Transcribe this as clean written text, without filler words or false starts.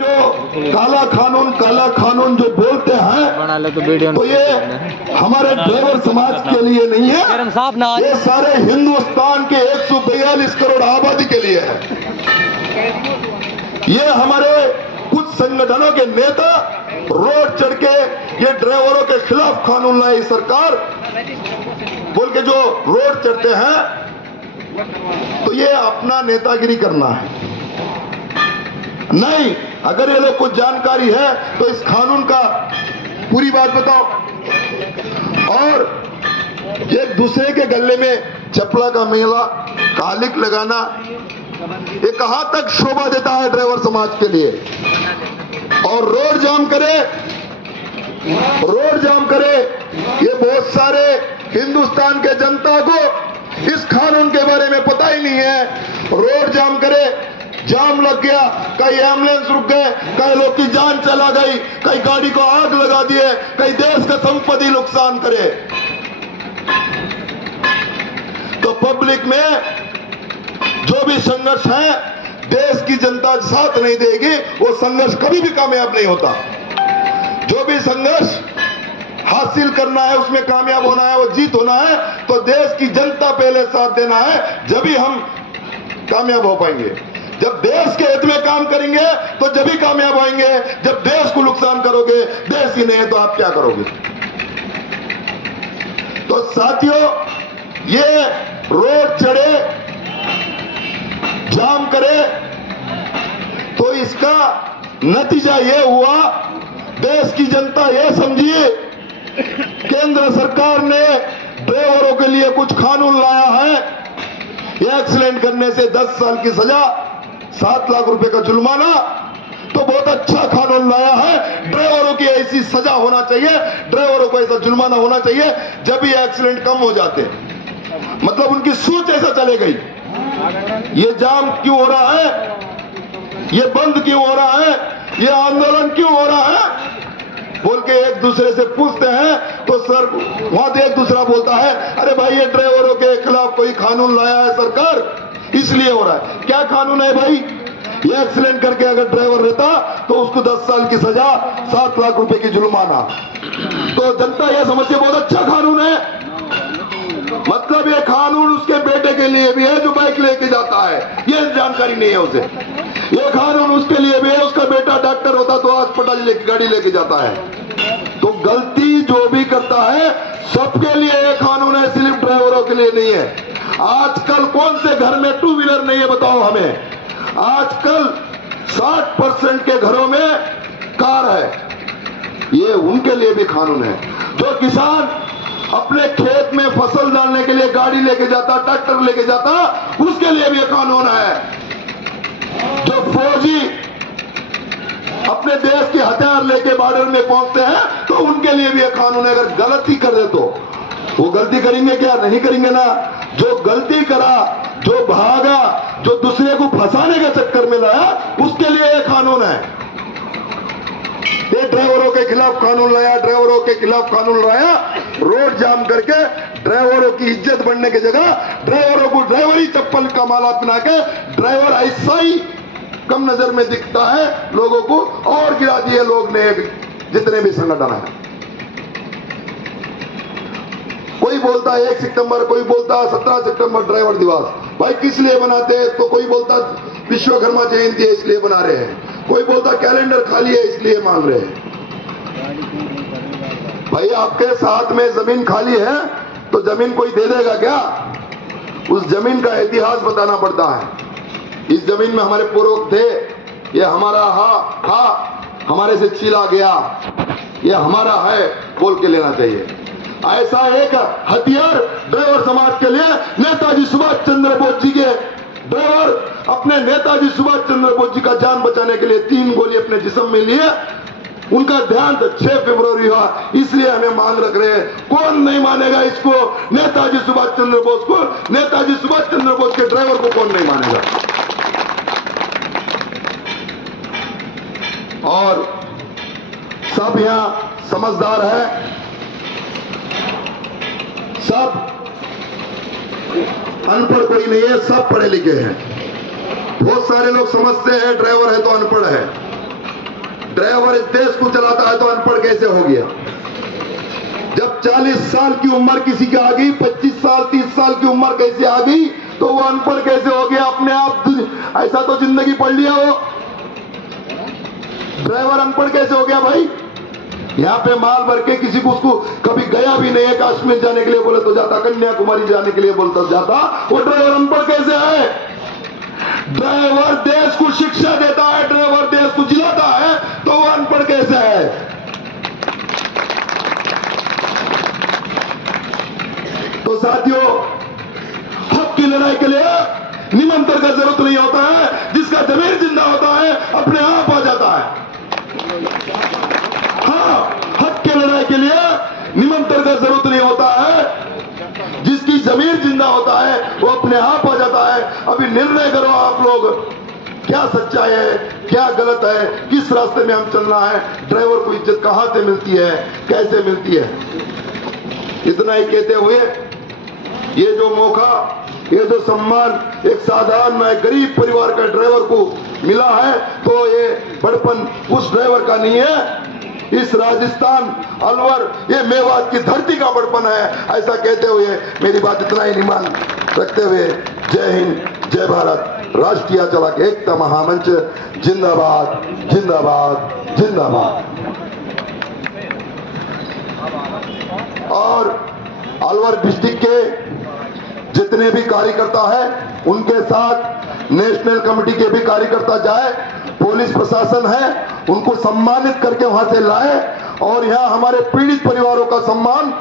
जो काला कानून जो बोलते हैं तो ये हमारे ड्राइवर समाज के लिए नहीं है, ये सारे हिंदुस्तान के 142 करोड़ आबादी के लिए है। ये हमारे कुछ संगठनों के नेता रोड चढ़ के ये ड्राइवरों के खिलाफ कानून लाई सरकार बोल के जो रोड चढ़ते हैं, तो ये अपना नेतागिरी करना है। नहीं, अगर ये लोग को जानकारी है तो इस कानून का पूरी बात बताओ। और एक दूसरे के गले में चपला का मेला कालिक लगाना, ये कहां तक शोभा देता है ड्राइवर समाज के लिए। और रोड जाम करे, ये बहुत सारे हिंदुस्तान के जनता को इस कानून के बारे में पता ही नहीं है। रोड जाम करे, जाम लग गया, कई एम्बुलेंस रुक गए, कई लोग की जान चला गई, कई गाड़ी को आग लगा दिए, कई देश का संपत्ति नुकसान करे, तो पब्लिक में जो भी संघर्ष है देश की जनता साथ नहीं देगी, वो संघर्ष कभी भी कामयाब नहीं होता। जो भी संघर्ष हासिल करना है, उसमें कामयाब होना है, वो जीत होना है, तो देश की जनता पहले साथ देना है, जब भी हम कामयाब हो पाएंगे। जब देश के हित में काम करेंगे तो जब भी कामयाब होंगे। जब देश को नुकसान करोगे, देश ही नहीं है तो आप क्या करोगे। तो साथियों, ये रोड चढ़े, जाम करे, तो इसका नतीजा ये हुआ, देश की जनता ये समझिए केंद्र सरकार ने ड्राइवरों के लिए कुछ कानून लाया है। एक्सीडेंट करने से 10 साल की सजा, 7 लाख रुपए का जुर्माना, तो बहुत अच्छा कानून लाया है। ड्राइवरों की ऐसी सजा होना चाहिए, ड्राइवरों को ऐसा जुर्माना होना चाहिए जब भी एक्सीडेंट कम हो जाते, मतलब उनकी सोच ऐसा चले गई। ये जाम क्यों हो रहा है, ये बंद क्यों हो रहा है, ये आंदोलन क्यों हो रहा है बोल के एक दूसरे से पूछते हैं, तो सर वहां से एक दूसरा बोलता है, अरे भाई ये ड्राइवरों के खिलाफ कोई कानून लाया है सरकार, इसलिए हो रहा है। क्या कानून है भाई? ये एक्सीडेंट करके अगर ड्राइवर रहता तो उसको 10 साल की सजा, 7 लाख रुपए की जुर्माना। तो जनता यह समझते बहुत अच्छा कानून है, मतलब ये कानून उसके बेटे के लिए भी है जो बाइक लेके जाता है, ये जानकारी नहीं है उसे। ये कानून उसके लिए भी है, उसका बेटा डॉक्टर होता तो अस्पताल लेके गाड़ी लेके जाता है। तो गलती जो भी करता है सबके लिए ये कानून है, सिर्फ ड्राइवरों के लिए नहीं है। आजकल कौन से घर में 2 व्हीलर नहीं है बताओ हमें? आजकल 60% के घरों में कार है, ये उनके लिए भी कानून है। जो किसान अपने खेत में फसल डालने के लिए गाड़ी लेके जाता, ट्रैक्टर लेके जाता, उसके लिए भी कानून है। जो फौजी अपने देश के हथियार लेके बॉर्डर में पहुंचते हैं तो उनके लिए भी कानून है। अगर गलती कर दे तो वो गलती करेंगे क्या? नहीं करेंगे ना। जो गलती करा, जो भागा, जो दूसरे को फंसाने के चक्कर में लाया, उसके लिए यह कानून है। ये ड्राइवरों के खिलाफ कानून लाया, ड्राइवरों के खिलाफ कानून लाया, रोड जाम करके ड्राइवरों की इज्जत बढ़ने की जगह ड्राइवरों को ड्राइवरी चप्पल का माला पहना के ड्राइवर ऐसा ही कम नजर में दिखता है लोगों को, और गिरा दिए लोग ने जितने भी संगठन है। कोई बोलता है 1 सितंबर, कोई बोलता है 17 सितंबर ड्राइवर दिवस। भाई किस लिए बनाते हैं? तो कोई बोलता विश्वकर्मा जयंती है इसलिए बना रहे हैं, कोई बोलता कैलेंडर खाली है इसलिए मांग रहे हैं। भाई आपके साथ में जमीन खाली है तो जमीन कोई दे देगा क्या? उस जमीन का इतिहास बताना पड़ता है। इस जमीन में हमारे पूर्वज थे, ये हमारा हमारे से छीला गया, ये हमारा है बोल के लेना चाहिए। ऐसा एक हथियार ड्राइवर समाज के लिए नेताजी सुभाष चंद्र बोस जी के ड्राइवर अपने नेताजी सुभाष चंद्र बोस जी का जान बचाने के लिए 3 गोली अपने जिस्म में लिए। उनका ध्यान 6 फरवरी हुआ, इसलिए हमें मांग रख रहे हैं। कौन नहीं मानेगा इसको? नेताजी सुभाष चंद्र बोस को, नेताजी सुभाष चंद्र बोस के ड्राइवर को कौन नहीं मानेगा? और सब यहां समझदार है, सब अनपढ़ कोई नहीं है, सब पढ़े लिखे हैं। बहुत सारे लोग समझते हैं ड्राइवर है तो अनपढ़ है, ड्राइवर इस देश को चलाता है तो अनपढ़ कैसे हो गया? जब 40 साल की उम्र किसी की आ गई, 25 साल 30 साल की उम्र कैसे आ गई, तो वो अनपढ़ कैसे हो गया? अपने आप ऐसा तो जिंदगी पढ़ लिया वो ड्राइवर अनपढ़ कैसे हो गया भाई? यहाँ पे माल भर के किसी को उसको कभी गया भी नहीं है, कश्मीर जाने के लिए बोले तो जाता, कन्याकुमारी जाने के लिए बोले तो जाता, वो ड्राइवर अनपढ़ कैसे है? ड्राइवर देश को शिक्षा देता है, ड्राइवर देश को जिलाता है, तो वो अनपढ़ कैसे है? तो साथियों, हक की लड़ाई के लिए निमंत्रण का जरूरत नहीं होता है, जिसका जमीर जिंदा होता है अपने आप आ जाता है। हाँ, हक की लड़ाई के लिए निमंत्रण का जरूरत नहीं होता है, जिसकी जमीर जिंदा होता है वो अपने आप आ जाता है। अभी निर्णय करो आप लोग, क्या सच्चाई है, क्या गलत है, किस रास्ते में हम चलना है, ड्राइवर को इज्जत कहां से मिलती है, कैसे मिलती है। इतना ही कहते हुए, ये जो मौका, ये जो सम्मान एक साधारण गरीब परिवार का ड्राइवर को मिला है, तो ये बड़पन उस ड्राइवर का नहीं है, इस राजस्थान अलवर, ये मेवात की धरती का बड़पन है। ऐसा कहते हुए मेरी बात इतना ही निमान रखते हुए, जय हिंद, जय भारत, राष्ट्रीय चलक एकता महामंच जिंदाबाद, जिंदाबाद, जिंदाबाद। और अलवर डिस्ट्रिक्ट के जितने भी कार्यकर्ता है, उनके साथ नेशनल कमेटी के भी कार्यकर्ता जाए, पुलिस प्रशासन है, उनको सम्मानित करके वहां से लाए, और यहां हमारे पीड़ित परिवारों का सम्मान